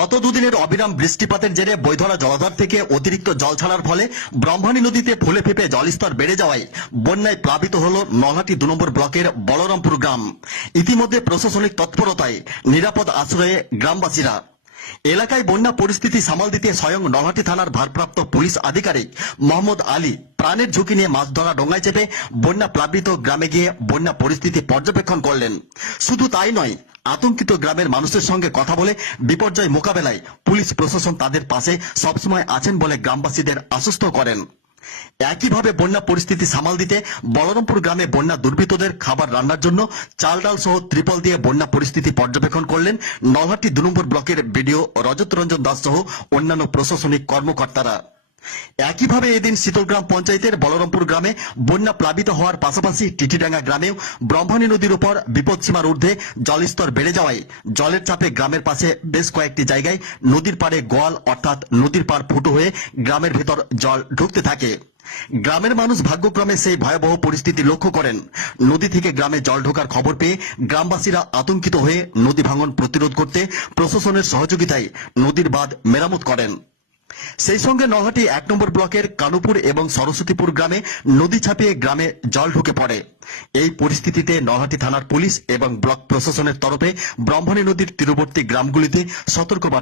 গত দুদিনের অবিরাম বৃষ্টিপাতের জেরে বৈধরা জলাধার থেকে অতিরিক্ত জল ছাড়ার ফলে ব্রহ্মণী নদীতে ফুলে ফেপে জলস্তর বেড়ে যাওয়ায় বন্যায় প্লাবিত হল নলহাটি 2 নম্বর ব্লকের বলরামপুর গ্রাম। ইতিমধ্যে প্রশাসনিক তৎপরতায় নিরাপদ আশ্রয়ে গ্রামবাসীরা। এলাকায় বন্যা পরিস্থিতি সামাল দিতে স্বয়ং নলহাটি থানার ভারপ্রাপ্ত পুলিশ আধিকারিক মোহাম্মদ আলী প্রাণের ঝুঁকি নিয়ে মাছ ধরা ডোঙ্গায় চেপে বন্যা প্লাবিত গ্রামে গিয়ে বন্যা পরিস্থিতি পর্যবেক্ষণ করলেন। শুধু তাই নয়, আতঙ্কিত গ্রামের মানুষের সঙ্গে কথা বলে বিপর্যয় মোকাবেলায় পুলিশ প্রশাসন তাদের পাশে সবসময় আছেন বলে গ্রামবাসীদের আশ্বস্ত করেন। একইভাবে বন্যা পরিস্থিতি সামাল দিতে বলরামপুর গ্রামে বন্যা দুর্বৃত্তদের খাবার রান্নার জন্য চাল ডাল সহ ত্রিপল দিয়ে বন্যা পরিস্থিতি পর্যবেক্ষণ করলেন নলহাটি 2 নম্বর ব্লকের বিডিও রজত রঞ্জন দাস সহ অন্যান্য প্রশাসনিক কর্মকর্তারা। একইভাবে এদিন শীতলগ্রাম পঞ্চায়েতের বলরামপুর গ্রামে বন্যা প্লাবিত হওয়ার পাশাপাশি টিটিডাঙ্গা গ্রামেও ব্রহ্মণী নদীর উপর বিপদসীমার ঊর্ধ্বে জলস্তর বেড়ে যাওয়ায় জলের চাপে গ্রামের পাশে বেশ কয়েকটি জায়গায় নদীর পাড়ে গোয়াল অর্থাৎ নদীর পাড় ফুটো হয়ে গ্রামের ভেতর জল ঢুকতে থাকে। গ্রামের মানুষ ভাগ্যক্রমে সেই ভয়াবহ পরিস্থিতি লক্ষ্য করেন। নদী থেকে গ্রামে জল ঢোকার খবর পেয়ে গ্রামবাসীরা আতঙ্কিত হয়ে নদী ভাঙন প্রতিরোধ করতে প্রশাসনের সহযোগিতায় নদীর বাঁধ মেরামত করেন। সেই সঙ্গে নলহাটি 1 নম্বর ব্লকের কানুপুর এবং সরস্বতীপুর গ্রামে নদী ছাপিয়ে গ্রামে জল ঢুকে পড়ে। এই পরিস্থিতিতে নলহাটি থানার পুলিশ এবং ব্লক প্রশাসনের তরফে ব্রহ্মণী নদীর তীরবর্তী গ্রামগুলিতে সতর্কবার্তা